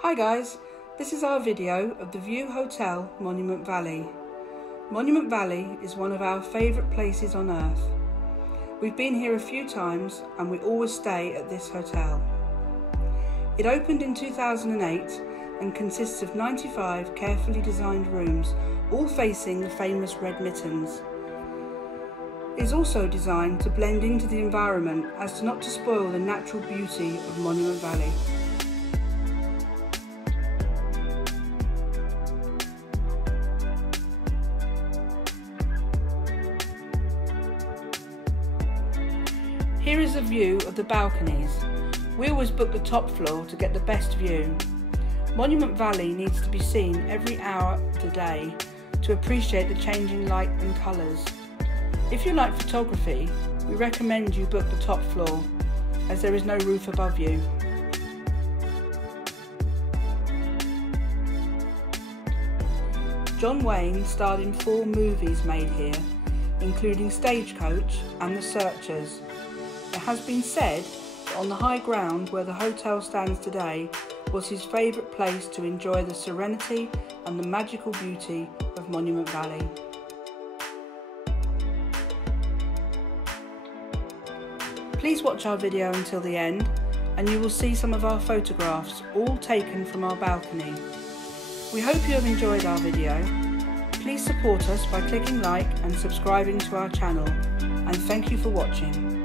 Hi guys, this is our video of the View Hotel, Monument Valley. Monument Valley is one of our favourite places on earth. We've been here a few times and we always stay at this hotel. It opened in 2008 and consists of 95 carefully designed rooms, all facing the famous Red Mittens. It is also designed to blend into the environment as to not to spoil the natural beauty of Monument Valley. Here is a view of the balconies. We always book the top floor to get the best view. Monument Valley needs to be seen every hour of the day to appreciate the changing light and colours. If you like photography, we recommend you book the top floor as there is no roof above you. John Wayne starred in 4 movies made here, including Stagecoach and The Searchers. It has been said that on the high ground where the hotel stands today was his favourite place to enjoy the serenity and the magical beauty of Monument Valley. Please watch our video until the end and you will see some of our photographs, all taken from our balcony. We hope you have enjoyed our video. Please support us by clicking like and subscribing to our channel, and thank you for watching.